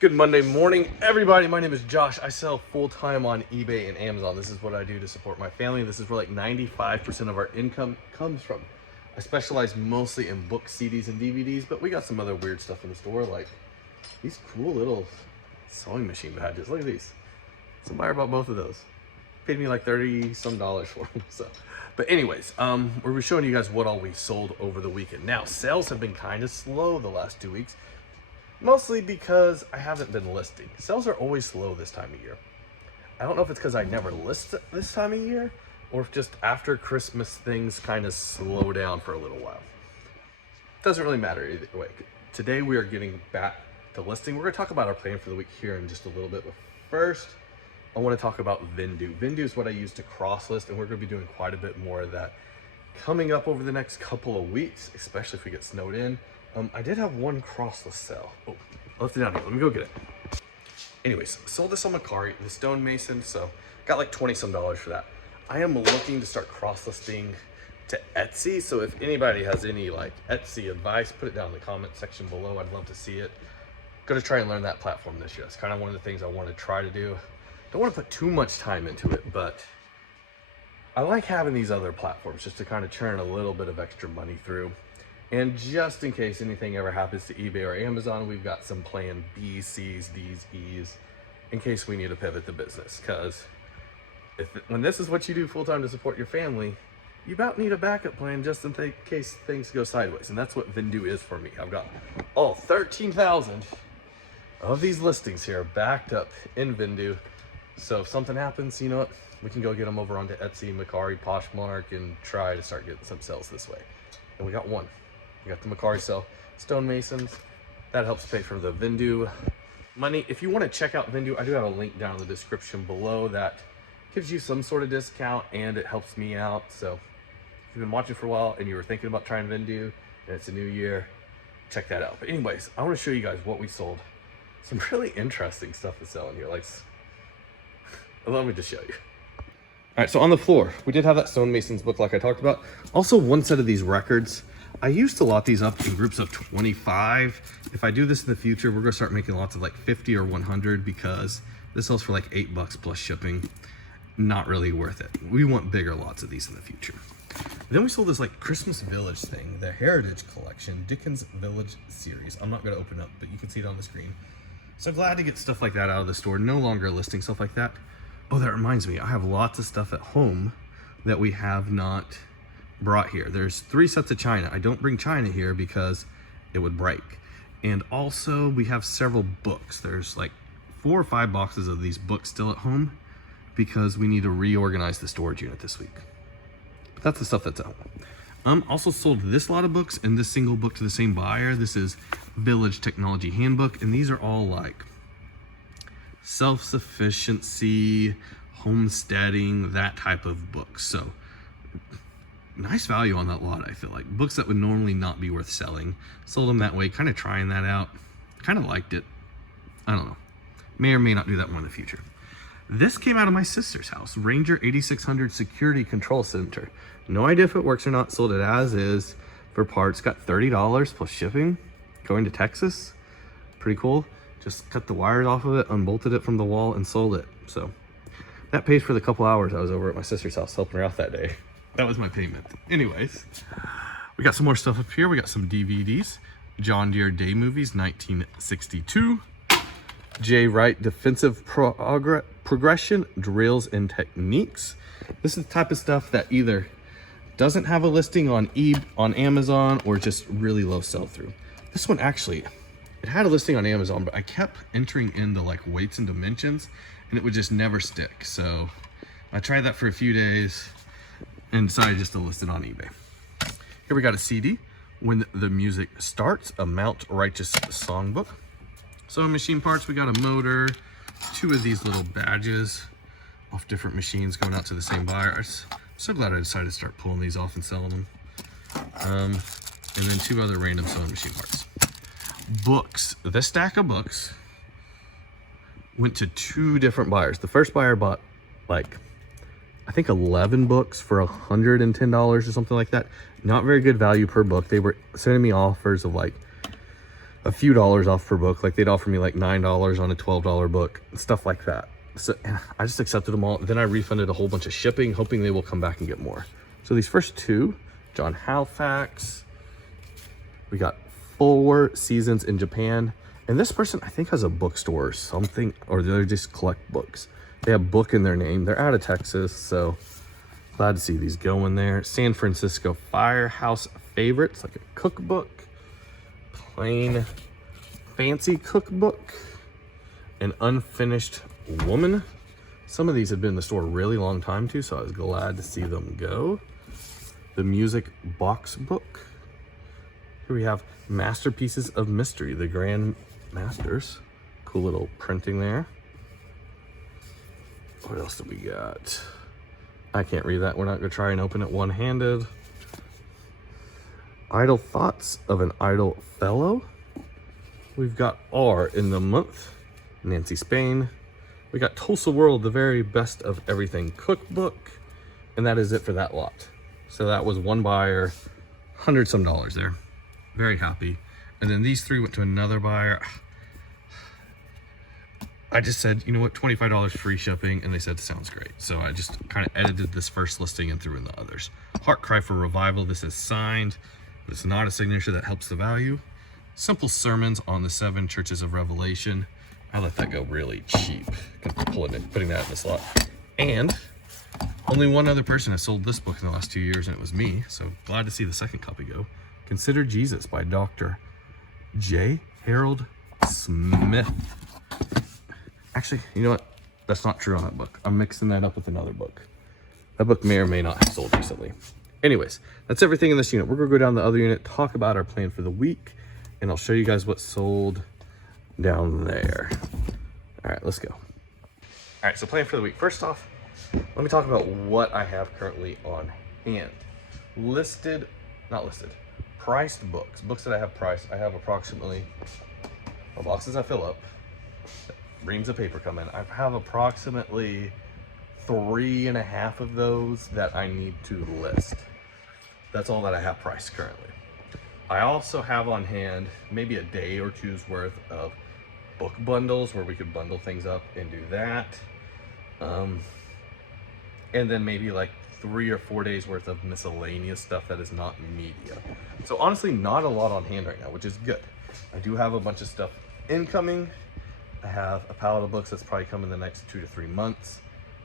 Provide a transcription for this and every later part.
Good Monday morning, everybody. My name is Josh. I sell full-time on eBay and Amazon. This is what I do to support my family. This is where like 95% of our income comes from. I specialize mostly in books, CDs, and DVDs, but we got some other weird stuff in the store, like these cool little sewing machine badges. Look at these. Some buyer bought both of those. Paid me like 30 some dollars for them. So, but anyways, we're showing you guys what all we sold over the weekend. Now, sales have been kind of slow the last 2 weeks. Mostly because I haven't been listing. Sales are always slow this time of year. I don't know if it's because I never list this time of year or if just after Christmas things kind of slow down for a little while. Doesn't really matter either way. Today we are getting back to listing. We're going to talk about our plan for the week here in just a little bit. But first, I want to talk about Vendoo. Vendoo is what I use to cross list, and we're going to be doing quite a bit more of that coming up over the next couple of weeks, especially if we get snowed in. I did have one crossless sale. Oh, I left it down here. Let me go get it. Anyways, sold this on Macari, the stonemason, so got like 20 some dollars for that. I am looking to start cross-listing to Etsy, so if anybody has any like Etsy advice, put it down in the comment section below. I'd love to see it. Gonna try and learn that platform this year. It's kind of one of the things I want to try to do. Don't want to put too much time into it, but I like having these other platforms just to kind of churn a little bit of extra money through. And just in case anything ever happens to eBay or Amazon, we've got some plan B's, C's, D's, E's, in case we need to pivot the business. Because when this is what you do full-time to support your family, you about need a backup plan just in case things go sideways. And that's what Vendoo is for me. I've got all 13,000 of these listings here backed up in Vendoo. So if something happens, you know what? We can go get them over onto Etsy, Macari, Poshmark, and try to start getting some sales this way. And we got one. We got the Macari sale, stonemasons. That helps pay for the Vendoo money. If you want to check out Vendoo, I do have a link down in the description below that gives you some sort of discount and it helps me out. So if you've been watching for a while and you were thinking about trying Vendoo and it's a new year, check that out. But anyways, I want to show you guys what we sold. Some really interesting stuff is selling here. Like, allow me to show you. All right, so on the floor, we did have that stonemasons book like I talked about. Also, one set of these records. I used to lot these up in groups of 25. If I do this in the future, we're gonna start making lots of like 50 or 100 because this sells for like $8 plus shipping. Not really worth it. We want bigger lots of these in the future. Then we sold this like Christmas Village thing, the Heritage Collection, Dickens Village series. I'm not gonna open it up, but you can see it on the screen. So glad to get stuff like that out of the store. No longer listing stuff like that. Oh, that reminds me, I have lots of stuff at home that we have not brought here. There's 3 sets of china. I don't bring china here because it would break. And also we have several books. There's like 4 or 5 boxes of these books still at home because we need to reorganize the storage unit this week. But that's the stuff that's at home. Also sold this lot of books and this single book to the same buyer. This is Village Technology Handbook, and these are all like self-sufficiency, homesteading, that type of books. So nice value on that lot. I feel like books that would normally not be worth selling, sold them that way, kind of trying that out. Kind of liked it. I don't know, may or may not do that more in the future. This came out of my sister's house, Ranger 8600 Security Control Center. No idea if it works or not. Sold it as is for parts. Got $30 plus shipping. Going to Texas, pretty cool. Just cut the wires off of it, unbolted it from the wall, and sold it. So that pays for the couple hours I was over at my sister's house helping her out that day. That was my payment. Anyways, we got some more stuff up here. We got some DVDs. John Deere Day Movies, 1962. J. Wright Defensive Progression, Drills and Techniques. This is the type of stuff that either doesn't have a listing on eBay, on Amazon, or just really low sell-through. This one actually, it had a listing on Amazon, but I kept entering in the like weights and dimensions and it would just never stick. So I tried that for a few days and decided just to list it on eBay. Here we got a CD, When the Music Starts, a Mount Righteous songbook. Sewing machine parts, we got a motor, 2 of these little badges off different machines going out to the same buyer. I'm so glad I decided to start pulling these off and selling them. And then 2 other random sewing machine parts. Books, this stack of books went to 2 different buyers. The first buyer bought like, I think 11 books for $110 or something like that. Not very good value per book. They were sending me offers of like a few dollars off per book. Like they'd offer me like $9 on a $12 book and stuff like that. So I just accepted them all. Then I refunded a whole bunch of shipping, hoping they will come back and get more. So these first two, John Halifax, we got 4 Seasons in Japan. And this person, I think, has a bookstore or something, or they just collect books. They have book in their name. They're out of Texas, so glad to see these going there. San Francisco Firehouse Favorites, like a cookbook. Plain Fancy Cookbook. An Unfinished Woman. Some of these have been in the store a really long time too, so I was glad to see them go. The Music Box Book. Here we have Masterpieces of Mystery, the Grand Masters. Cool little printing there. What else do we got? I can't read that. We're not going to try and open it one-handed. Idle Thoughts of an Idle Fellow. We've got R in the Month. Nancy Spain. We got Tulsa World, the Very Best of Everything Cookbook. And that is it for that lot. So that was one buyer, $100 some there. Very happy. And then these 3 went to another buyer. I just said, you know what, $25 free shipping, and they said sounds great. So I just kind of edited this first listing and threw in the others. Heart Cry for Revival. This is signed, but it's not a signature that helps the value. Simple Sermons on the 7 Churches of Revelation. I let that go really cheap, putting that in this lot. And only one other person has sold this book in the last 2 years, and it was me. So glad to see the second copy go. Consider Jesus by Dr. J. Harold Smith. Actually, you know what? That's not true on that book. I'm mixing that up with another book. That book may or may not have sold recently. Anyways, that's everything in this unit. We're gonna go down the other unit, talk about our plan for the week, and I'll show you guys what sold down there. All right, let's go. All right, so plan for the week. First off, let me talk about what I have currently on hand. Priced books that I have priced. I have approximately, boxes I fill up, reams of paper come in. I have approximately 3.5 of those that I need to list. That's all that I have priced currently. I also have on hand maybe a day or two's worth of book bundles where we could bundle things up and do that. And then maybe like 3 or 4 days worth of miscellaneous stuff that is not media. So honestly, not a lot on hand right now, which is good. I do have a bunch of stuff incoming. I have a pallet of books that's probably coming in the next 2 to 3 months.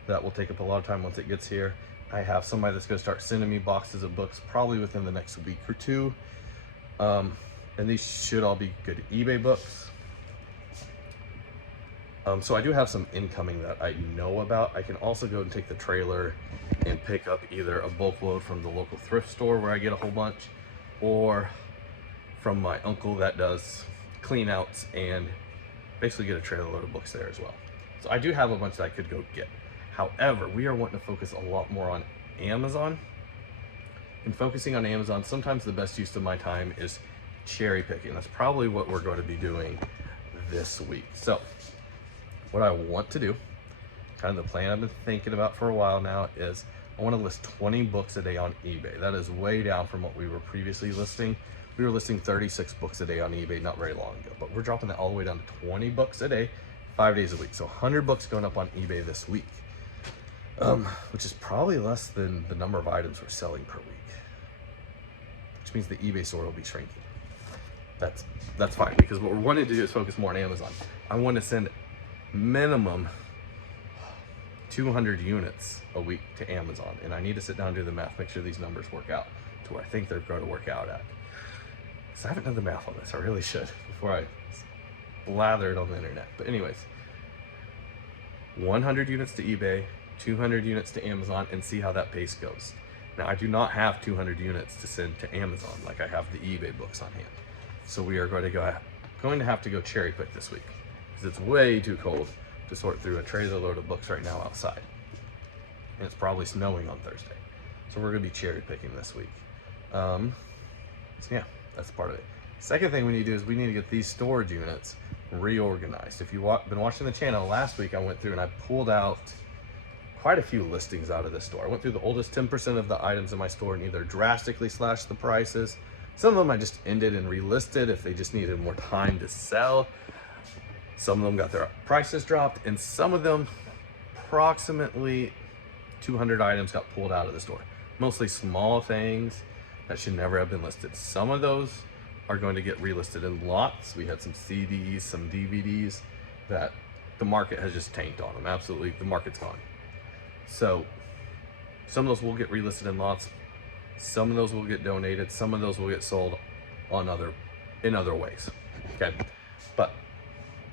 That will take up a lot of time once it gets here. I have somebody that's going to start sending me boxes of books probably within the next week or 2. And these should all be good eBay books. So I do have some incoming that I know about. I can also go and take the trailer and pick up either a bulk load from the local thrift store where I get a whole bunch, or from my uncle that does clean outs and basically get a trailer load of books there as well. So I do have a bunch that I could go get. However, we are wanting to focus a lot more on Amazon. And focusing on Amazon, sometimes the best use of my time is cherry picking. That's probably what we're going to be doing this week. So what I want to do, kind of the plan I've been thinking about for a while now, is I want to list 20 books a day on eBay. That is way down from what we were previously listing. We were listing 36 books a day on eBay not very long ago, but we're dropping that all the way down to 20 books a day, 5 days a week. So 100 books going up on eBay this week, which is probably less than the number of items we're selling per week, which means the eBay store will be shrinking. That's fine, because what we're wanting to do is focus more on Amazon. I want to send minimum 200 units a week to Amazon, and I need to sit down and do the math, make sure these numbers work out to where I think they're going to work out at. So I haven't done the math on this. I really should before I blather it on the internet. But anyways, 100 units to eBay, 200 units to Amazon, and see how that pace goes. Now, I do not have 200 units to send to Amazon like I have the eBay books on hand. So we are going to have to go cherry pick this week, because it's way too cold to sort through a trailer load of books right now outside. And it's probably snowing on Thursday. So we're going to be cherry picking this week. So yeah, that's part of it. Second thing we need to do is we need to get these storage units reorganized. If you've been watching the channel, last week I went through and I pulled out quite a few listings out of this store. I went through the oldest 10% of the items in my store and either drastically slashed the prices Some of them I just ended and relisted if they just needed more time to sell. Some of them got their prices dropped, and some of them, approximately 200 items got pulled out of the store. Mostly small things that should never have been listed. Some of those are going to get relisted in lots. We had some CDs, some DVDs that the market has just tanked on them. Absolutely, the market's gone. So some of those will get relisted in lots. Some of those will get donated. Some of those will get sold on in other ways. Okay, but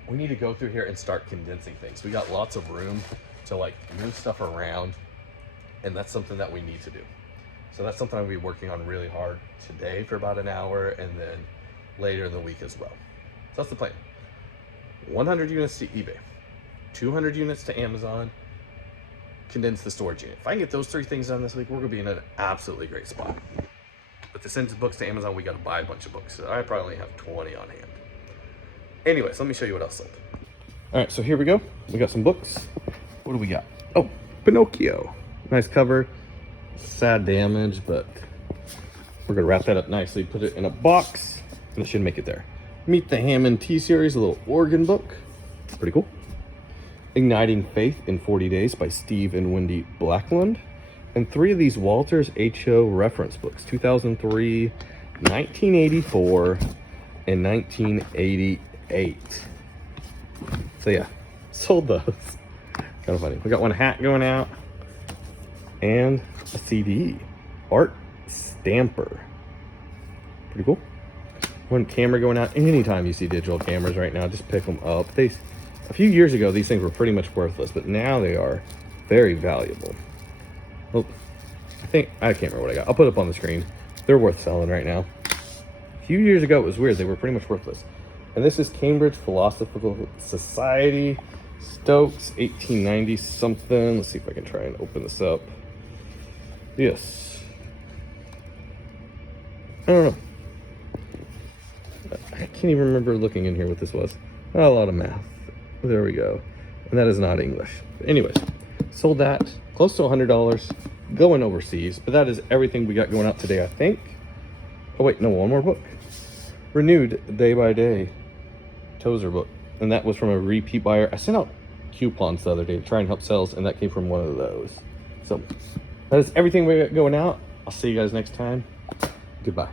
we need to go through here and start condensing things. We got lots of room to like move stuff around, and that's something that we need to do. So that's something I'll be working on really hard today for about an hour, and then later in the week as well. So that's the plan. 100 units to eBay, 200 units to Amazon, condense the storage unit. If I can get those 3 things done this week, we're gonna be in an absolutely great spot. But to send books to Amazon, we gotta buy a bunch of books. So I probably have 20 on hand. Anyways, let me show you what else sold. All right, so here we go. We got some books. What do we got? Oh, Pinocchio. Nice cover. Sad damage, but we're gonna wrap that up nicely, put it in a box, and it should make it there. Meet the Hammond T-Series, a little organ book. Pretty cool. Igniting Faith in 40 Days by Steve and Wendy Blackland. And 3 of these Walters H.O. reference books, 2003, 1984, and 1988. So yeah, sold those. Kind of funny. We got one hat going out and a CD. Art Stamper. Pretty cool. One camera going out. Anytime you see digital cameras right now, just pick them up. A few years ago, these things were pretty much worthless, but now they are very valuable. Well, I can't remember what I got. I'll put it up on the screen. They're worth selling right now. A few years ago, it was weird. They were pretty much worthless. And this is Cambridge Philosophical Society, Stokes, 1890 something. Let's see if I can try and open this up. Yes. I don't know. I can't even remember looking in here what this was. A lot of math. There we go. And that is not English. But anyways, sold that. Close to $100. Going overseas. But that is everything we got going out today, I think. Oh wait, no, one more book. Renewed Day by Day. Tozer book. And that was from a repeat buyer. I sent out coupons the other day to try and help sales, and that came from one of those. So that is everything we got going out. I'll see you guys next time. Goodbye.